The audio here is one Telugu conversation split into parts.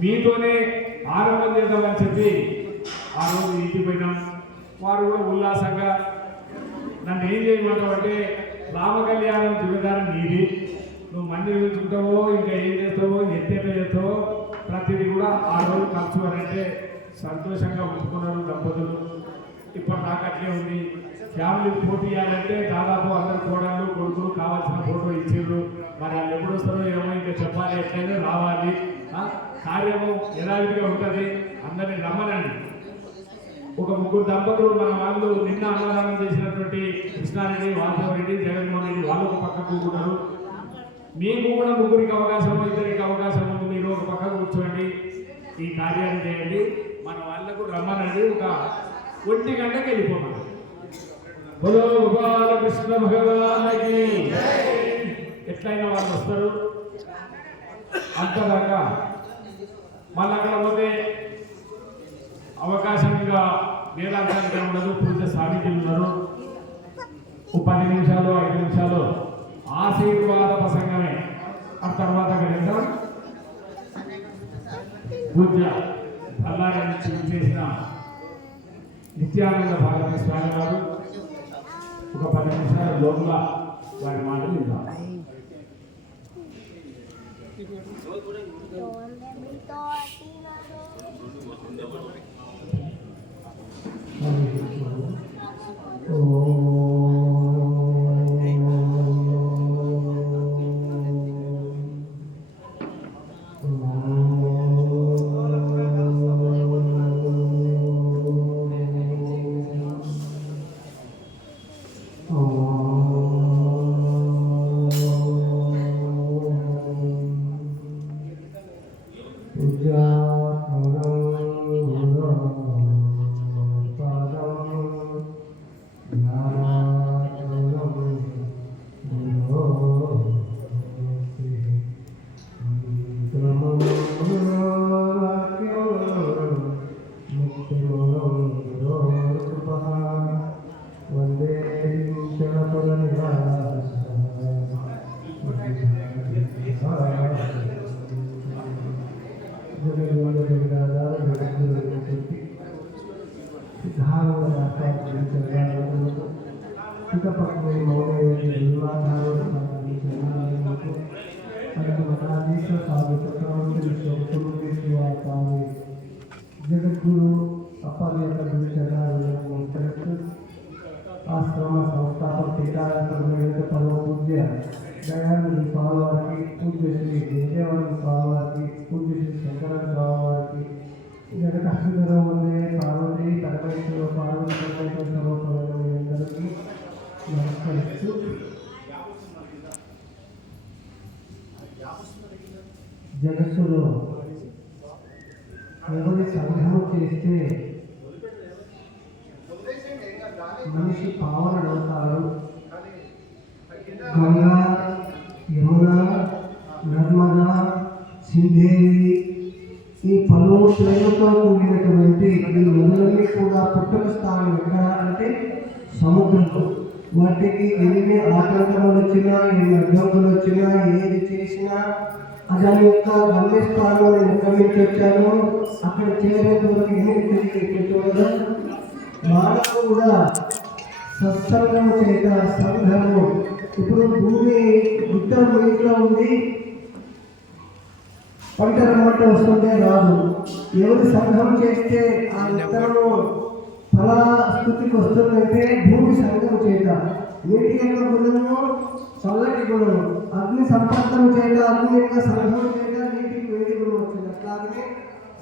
మీతోనే ఆరంభం చేద్దామని చెప్పి ఆ రోజు ఇంటికి పోయినాం. వారు కూడా ఉల్లాసంగా నన్ను ఏం చేయమంటావు అంటే రామకళ్యాణం కళ్యాణం నీది. నువ్వు మంది వెళ్తుంటావో ఇంకా ఏం చేస్తావో ఎత్తేట చేస్తావో ప్రతిదీ కూడా ఆ రోజు ఖర్చు అని అంటే సంతోషంగా ఒప్పుకున్నారు దంపతులు. ఇప్పుడు నాకు అట్లే ఉంది. ఫ్యామిలీ పోటీ ఇవ్వాలంటే దాదాపు అందరు కోడళ్ళు కొడుకులు కావాల్సిన ఫోటో ఇచ్చిండ్రు. మరి వాళ్ళు ఎప్పుడు వస్తారో ఏమో ఇంకా చెప్పాలి ఎట్లయినా రావాలి. కార్యము యథావిధిగా ఉంటుంది. అందరిని రమ్మనండి. ఒక ముగ్గురు దంపతులు మన వాళ్ళు నిన్న అన్నదానం చేసినటువంటి కృష్ణారెడ్డి వాసవరెడ్డి జగన్మోహన్ రెడ్డి వాళ్ళు ఒక పక్క కూకున్నారు మీకు కూడా ముగ్గురికి అవకాశం ఇద్దరికి అవకాశం ఉంది. మీరు ఒక పక్క కూర్చోండి. ఈ కార్యాన్ని చేయండి. మన వాళ్ళకు రమ్మనండి. ఒక ఒంటి గంటకి వెళ్ళిపోమన్నారు బలో గోపాలకృష్ణ భగవానికి ఎట్లయినా వాళ్ళు వస్తారు. అంతదాకా మళ్ళీ అక్కడ పోతే అవకాశం ఇంకా వేదాంతానికి ఉండదు పూజ సాధించి ఉన్నారు. ఒక పది నిమిషాలు ఐదు నిమిషాలు ఆశీర్వాద ప్రసంగమే. ఆ తర్వాత వెళ్తాం పూజ బల్లారి నుంచి చేసిన నిత్యానంద భారతి స్వామి గారు. ఒక పది నిమిషాల లోపల వారి మాటలు విందాం. Oh. ಜಗದ್ಗುರು ಅಪ್ಪಾಜಿಯ ಗುರುಚರಣಾಲಯ ಆಶ್ರಮ ಸಂಸ್ಥಾಪಕ ಪರಮ ಪೂಜ್ಯ ದಯಾನಂದ ಸ್ವಾಮಿವಾರಿಗೆ ಪೂಜ್ಯ ಶ್ರೀ ದೇವಾನಂದ ಸ್ವಾಮಿವಾರಿಗೆ పూజ్య శంకరాచార్యకి విజయవాడ స్వామి పార్వతి పరమేశ్వర పార్వతి అందరికీ నమస్కరిస్తూ. జగత్తులో ఎవరి సంఘం చేస్తే మనిషి పావన అవుతారు గంగా యమున వాటికి ఎన్ని ఆటంకములు వచ్చినా ఎన్ని అడ్డంకులు వచ్చినా ఏది చేసినా దాని యొక్క గమ్యస్థానం నేను ఎక్కడి నుంచి వచ్చాను అక్కడ చేరేంత వరకు ఏమి తిరిగి పెట్టుకోవడం మానవుడు కూడా సత్సంగం చేత సంఘము. ఇప్పుడు భూమి గుట్ట నీటిలో ఉంది. పంట రమ్మంటే వస్తుంటే రాదు. ఎవరు సంఘం చేస్తే ఆ విత్తనము ఫలస్థితికి వస్తుందంటే భూమి సంఘం చేత నీటి యొక్క గుణము చల్లటి గుణము అగ్ని సంపర్కం చేత అగ్ని యొక్క సంఘం చేత నీటికి వేడి గుణం వచ్చింది. అట్లాగే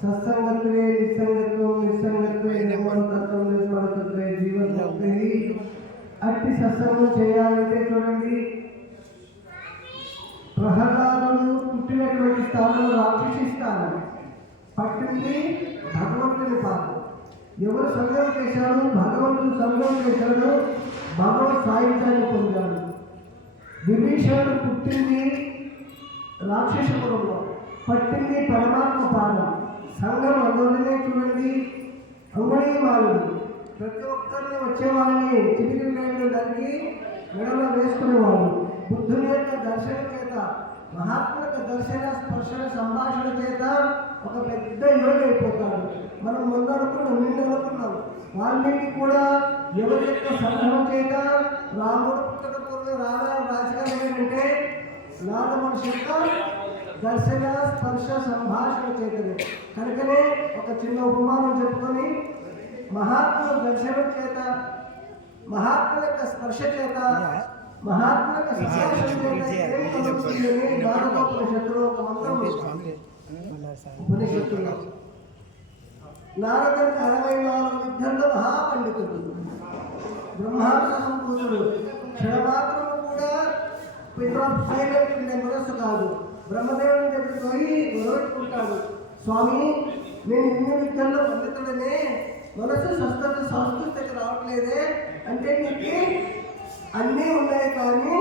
సత్సంగత్వే నిస్సంగత్వం నిస్సంగత్వే నిర్మలతత్వం నిర్మలతత్వే జీవనత్వే అట్టి సత్సంగం చేయాలంటే చూడండి ప్రహ్లాదుడు పుట్టినటువంటి స్థానంలో రాక్షసి స్థానం. పట్టింది ఎవరు సంఘం చేశాడు భగవంతుడు సంఘం చేశాడు భగవత్ సాహిత్యాన్ని పొందాడు. విభీషణుడు పుట్టింది రాక్షసపురంలో. పట్టింది పరమాత్మ పాదం. సంఘం అందులోనే చూడండి అంగడి ప్రతి ఒక్కరిని వచ్చేవాళ్ళని చిటికి దానికి మెడలో వేసుకునేవాళ్ళు. బుద్ధుని యొక్క దర్శనం చేత మహాత్ముల యొక్క దర్శన స్పర్శన సంభాషణ చేత ఒక పెద్ద మనం ముందు అనుకున్నాం నిండు అనుకున్నాం వాల్మీకి కూడా ఎవరి యొక్క చేత రాముడు పుట్టక పూర్వం రామాయణ రాజకీయాలు నాద మనిషి యొక్క దర్శన స్పర్శ సంభాషణ చేతనే. కనుకనే ఒక చిన్న ఉపమానం చెప్పుకొని మహాత్ముల దర్శనం చేత మహాత్ముల యొక్క స్పర్శ చేత మహాత్ముల యొక్క సంభాషణ చేత ఒక మంత్రం ఉంది. నారదుడికి అరవై నాలుగు విద్యల్లో మహాపండితుడు. బ్రహ్మాండ సంపూర్ణుడు క్షణమాత్రము కూడా సైలెంట్ మనస్సు కాదు. బ్రహ్మదేవుని దగ్గరికి పోయి గొడవెట్టుకుంటాడు స్వామి నేను ఇన్ని విద్యల్లో పండితుడనే. మనసు స్వస్థత సంస్కృతికి రావట్లేదే. అంటే నీకు అన్నీ ఉన్నాయి కానీ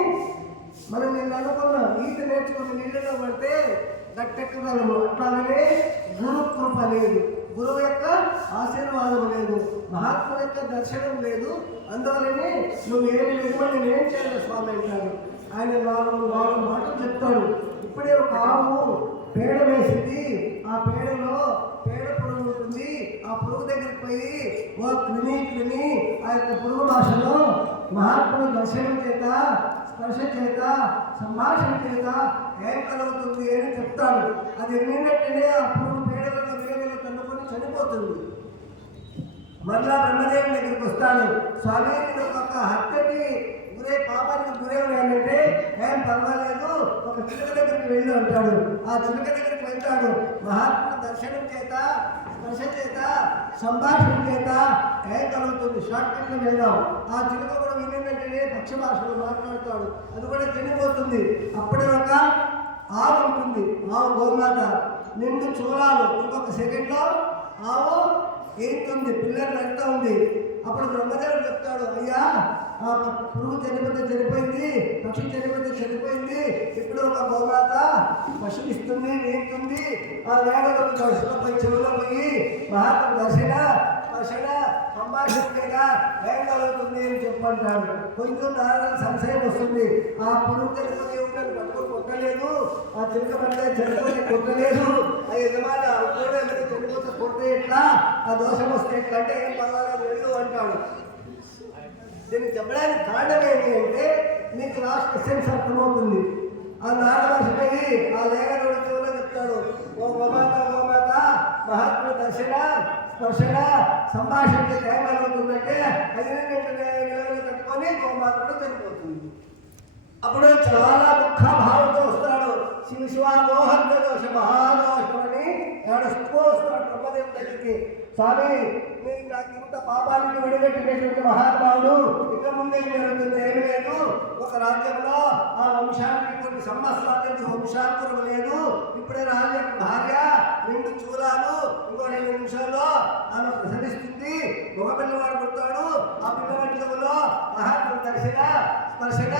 మనం నిన్ను అనుకున్న. ఈత నేర్చుకుని నీళ్ళలో పడితే గట్టెక్కగలము అట్లాగనే గురు కృప లేదు. గురువు యొక్క ఆశీర్వాదం లేదు మహాత్ముల యొక్క దర్శనం లేదు. అందువల్లనే నువ్వు ఏం లేదు ఏం చేయాలి స్వామి అంటాడు. ఆయన నాలుగు నాలుగు మాటలు చెప్తాడు. ఇప్పుడే ఒక ఆవు పేడ వేసింది. ఆ పేడలో పేడ పురుగు ఉంటుంది. ఆ పురుగు దగ్గరికి పోయి ఓ క్రిమి క్రిమి ఆ యొక్క పురుగు భాషలో మహాత్ముల దర్శనం చేత స్పర్శ చేత సంభాషణ చేత ఏం కలుగుతుంది అని చెప్తాడు. అది విన్నట్టునే ఆ పురుగు చనిపోతుంది. మరలా బ్రహ్మదేవుని దగ్గరికి వస్తాడు. స్వామి నేను ఒక హత్యకి గురే పాపానికి గురే అంటే ఏం పర్వాలేదు ఒక చిలుక దగ్గరికి వెళ్ళి అంటాడు. ఆ చిలుక దగ్గరికి వెళ్తాడు. మహాత్మ దర్శనం చేత స్పర్శ చేత సంభాషణ చేత ఏం కలుగుతుంది? షార్ట్ కట్లో వెళ్దాం. ఆ చిలుక కూడా వినినట్టునే పక్ష భాషలో మాట్లాడతాడు. అది కూడా చనిపోతుంది. అప్పుడే ఒక ఆవు ఉంటుంది. ఆవు గోమాత. నిండు చూడాలి ఇంకొక సెకండ్లో ఆవు ఏంటుంది పిల్లలు ఎంత ఉంది? అప్పుడు బ్రహ్మదేవుడు చెప్తాడు. అయ్యా ఆ పురుగు చనిపోతే చనిపోయింది పక్షి చనిపోతే చనిపోయింది ఇప్పుడు ఒక గోమాత పశువిస్తుంది నేర్తుంది ఆ వేగలో దర్శనం పోయి చెవులో పోయి మహాత్మ దర్శన దర్శన సంభాషిస్తేగా వేగలుగుతుంది కలుగుతుంది అని చెప్పంటాడు. కొంచెం నాన్న సంశయం వస్తుంది. ఆ పురుగు చనిపోతే ఉంటాడు పట్టుకొని కొట్టలేదు. ఆ చిలుక పడితే చనిపోతే కొట్టలేదు. ఆ యజమాని ఆ కూడా ఎందుకు ఆ దోషం వస్తే కంటే ఏం పర్వాలేదు అంటాడు. దీనికి చెప్పడానికి కారణం ఏంటి అంటే నీకు లాస్ట్ సెన్స్ అర్థమవుతుంది. ఆ నాగరాశిపోయి ఆ లేఖ చెవులో చెప్తాడు. ఓ గోమాత గోమాత మహాత్ముల దర్శన స్పర్శన సంభాషణ ఏం కలుగుతుందంటే అది వెంటనే నిలవలు కట్టుకొని గోమాత కూడా చనిపోతుంది. అప్పుడు చాలా దుఃఖ భావంతో వస్తాడు. శివ శివ మోహన్ దోష మహాదోషమని ఏడుస్తూ వస్తాడు బ్రహ్మదేవుడి దగ్గరికి. స్వామి నాకు ఇంత పాపానికి విడిగట్టినటువంటి మహానుభావుడు ఇక ముందే జరుగుతుంది ఏమి లేదు ఒక రాజ్యంలో ఆ వంశానికి కొన్ని సంవత్సరాల నుంచి వంశాంతరం లేదు. ఇప్పుడే రాజ్య భార్య రెండు చూలాలు ఇంకో రెండు నిమిషాల్లో ఆమె ప్రసరిస్తుంది. ఒక పిల్లవాడు పుడతాడు ఆ పిల్లవాడి చెవులో మహాత్ముల దర్శన స్పర్శన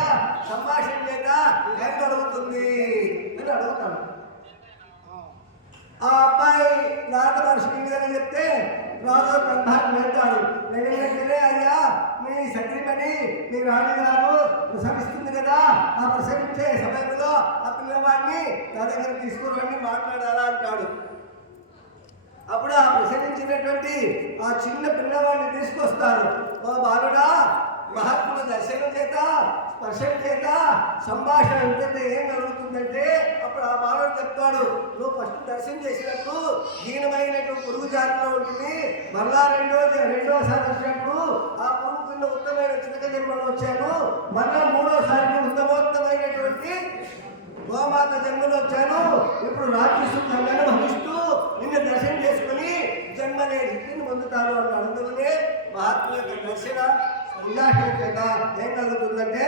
సంభాషణ చేత ఏం అడుగుతుంది? అని అడుగుతాడు. ఆ అబ్బాయి నాట మనిషికి విధంగా చెప్తే రాజు బ్రహ్మాన్ని వెళ్తాడు. వెంటనే అయ్యా మీ సత్యమని మీ రాణిగారు ప్రసవిస్తుంది కదా ఆ ప్రసవించే సమయంలో ఆ పిల్లవాడిని నా దగ్గర తీసుకురండి మాట్లాడాలా అంటాడు. అప్పుడు ఆ ప్రసవించినటువంటి ఆ చిన్న పిల్లవాడిని తీసుకొస్తారు మా బాలుడా మహాత్ముల దర్శనం చేత స్పర్శన చేత సంభాషణ చేత ఏం కలుగుతుందంటే అప్పుడు ఆ బాలుడు చెప్తాడు నువ్వు ఫస్ట్ దర్శనం చేసినప్పుడు హీనమైనటువంటి పురుగు జాతిలో ఉంటుంది మళ్ళా రెండో రెండోసారి వచ్చినప్పుడు ఆ పురుగు కింద ఉత్తమైన చిన్న జన్మలో వచ్చాను. మళ్ళా మూడోసారికి ఉత్తమోత్తమైనటువంటి గోమాత జన్మలో వచ్చాను. ఇప్పుడు రాక్షసు కళ్ళను భవిస్తూ నిన్ను దర్శనం చేసుకుని జన్మనే స్థితిని పొందుతాను అన్నాడు అందువల్లే మహాత్మ యొక్క దర్శన. సంఘాషణ చేత ఏం కలుగుతుందంటే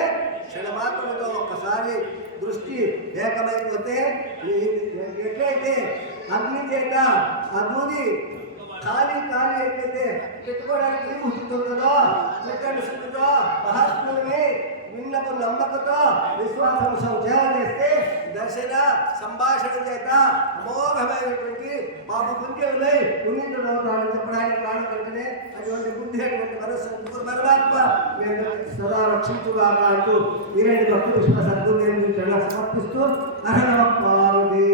క్షణమాత్రలతో ఒక్కసారి దృష్టి ఏకమైపోతే ఎట్లయితే అగ్ని చేత అగ్ని ఖాళీ ఖాళీ ఎట్లయితే పెట్టుకోవడానికి ఉంటుందో చెక్కని ఉంటుందో మహాత్ముడిని విన్నపు నమ్మకతో విశ్వాసంతో సేవ చేస్తే దర్శన సంభాషణ చేత అమోఘమైనటువంటి పాప పుణ్యములై పునీతులు చెప్పడానికి కారణం కంటేనే అటువంటి బుద్ధి అటువంటి మనస్సు పరమాత్మ మీరు సదా రక్షించుగా అంటూ ఈ రెండు భక్తులు విశ్వ సద్గురు సమర్పిస్తూ అహర పార్వతీ